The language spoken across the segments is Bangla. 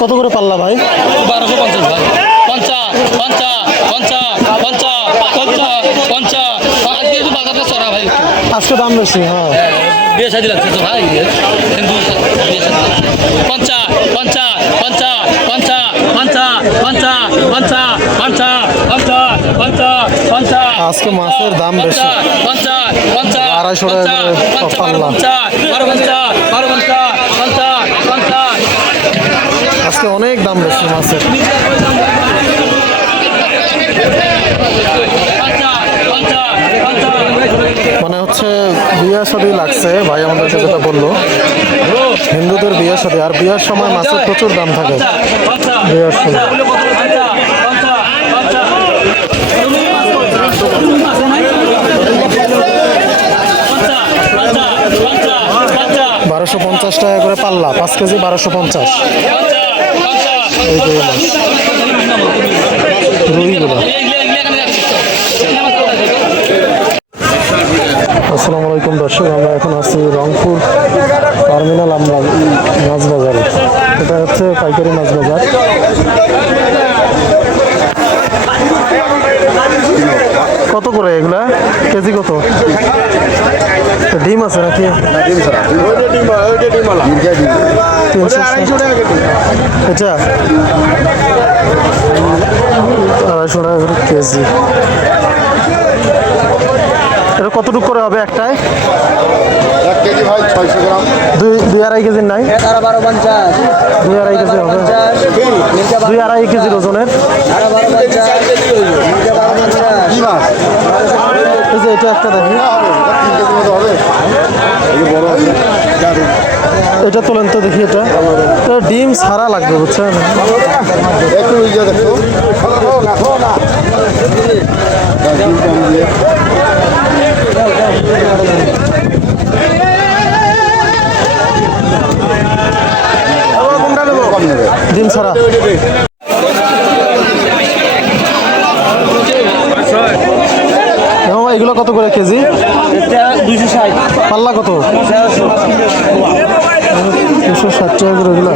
কত করে পাল্লা ভাই? 1250 ভাই। 50 50 50 50 50 আজকে একটু বাজারটা চড়া ভাই। আজকে দাম বেশি। হ্যাঁ বিয়ে শাদী লাগছে তো ভাই, হিন্দু বিয়ে শাদী লাগছে। 50 50 50 50 50 50 50 50 50 50 50 আজকে মাছের দাম বেশি। 50 50 250 টাকা করে পাল্লা। 50 আজকে অনেক দাম বেশি মাছের। মানে হচ্ছে বিয়ে শাদী লাগছে ভাই আমাদেরকে যেটা বললো, হিন্দুদের বিয়ে শাদী, আর বিয়ের সময় মাছের প্রচুর দাম থাকে বিয়ের সময়। $1250 টাকা করে পাল্লা, 5 কেজি 1250। এই যে মাছ রুইগুলো। আসসালামু আলাইকুম দর্শক, আমরা এখন আছি রংপুর টার্মিনাল আমরা মাছ বাজারে। এটা হচ্ছে পাইকারি মাছ বাজার। কত করে এগুলা কেজি? কত ডিম আছে নাকি? 300 এটা 250 টাকা করে কেজি। এটা কতটুকু করে হবে একটাই? 1 কেজি ভাই 600 গ্রাম। 2-2.5 কেজির নাই? 2-2.5 কেজি হবে। 2-2.5 কেজি ওজনের। এই যে এটা একটা দেখি, এটা তোলেন তো দেখি। এটা ডিম ছাড়া লাগবে বুঝছেন। একটু ইয়ে দেখো। ডিম ছাড়া। এগুলো কত করে কেজি? 260 পাল্লা কত? 260 টাকা করে এগুলো।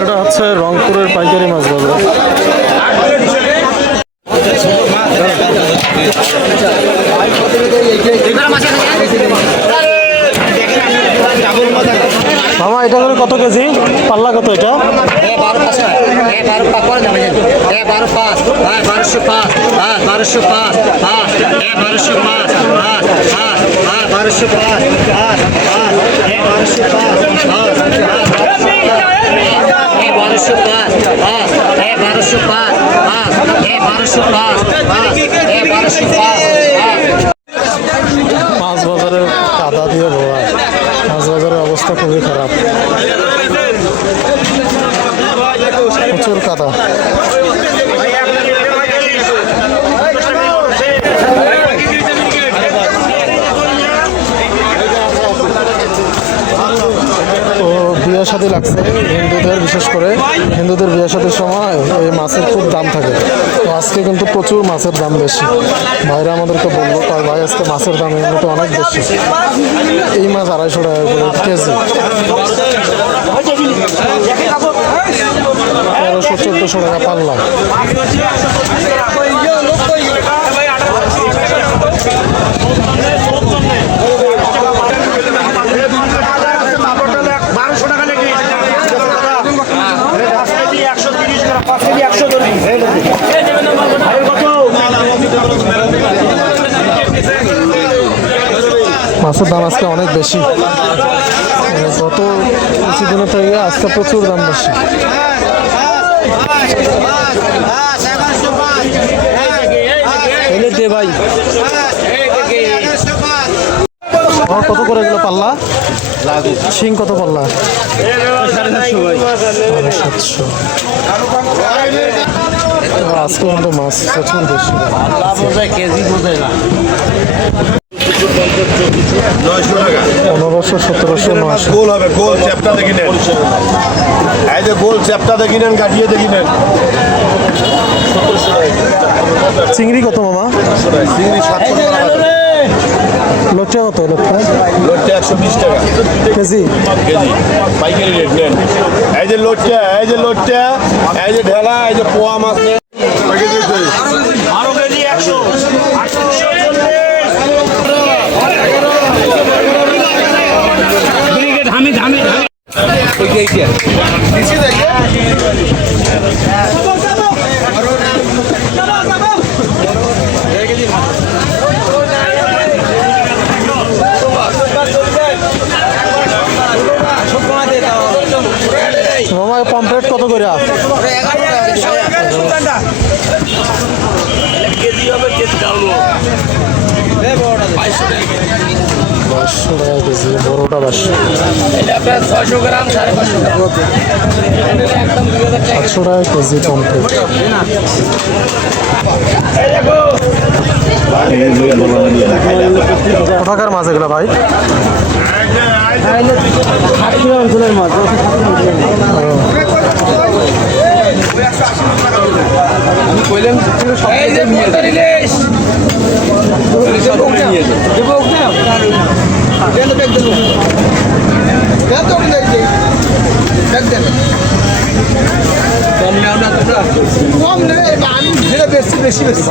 এটা হচ্ছে রংপুরের পাইকারি মাছ বাজার। মামা এটা করে কত কেজি? পাল্লা কত এটা? 1205। মাছ বাজারে কাদা দিয়ে ভরা, মাছ বাজারের অবস্থা খুবই খারাপ, প্রচুর কাদা। তো বিয়ে শাদী লাগছে হিন্দুদের, বিশেষ করে হিন্দুদের বিয়ে শাদীর সময় এই মাছের খুব দাম থাকে। তো আজকে কিন্তু প্রচুর মাছের দাম বেশি। ভাইরা আমাদেরকে বললো, তার ভাই আজকে মাছের দাম এমনিতে অনেক বেশি। এই মাছ 250 টাকা করে কেজি, 1300-1400 টাকা পাল্লা। মাছের দাম আজকে অনেক বেশি, গত কিছুদিনের থেকে আজকে প্রচুর দাম বেশি। ভাই কত করে এগুলো পাল্লা? শিং কত পাল্লা? 750। আজকে কিন্তু মাছ প্রচুর বেশি, কেজি বোঝায় না। 1500, 1700, 900। গোল হবে, গোল চ্যাপটা দেখি নেন, এই যে গোল চ্যাপটা দেখি নেন, কাটিয়ে দেখি নেন। চিংড়ি কত মামা? চিংড়ি 700 টাকা লোটটা কত লোটটা? লোটটা 120 টাকা কেজি? কেজি পাইকারি রেট নেন। এই যে লোটটা, এই যে লোটটা, এই যে ঢেলা, এই যে পোয়া মাছ নেন। আরো কেজি 100 ব্রিগেড হামিদ হামিদ মামা পমফ্রেট কত করে? 500 টাকা কেজি, বড়টা 500। 800 টাকা কেজি পমফ্রেট। কোথাকার মাছ এগুলো ভাই? অঞ্চলের মাছ। কম নেই আমি বেশি বেশি বেশি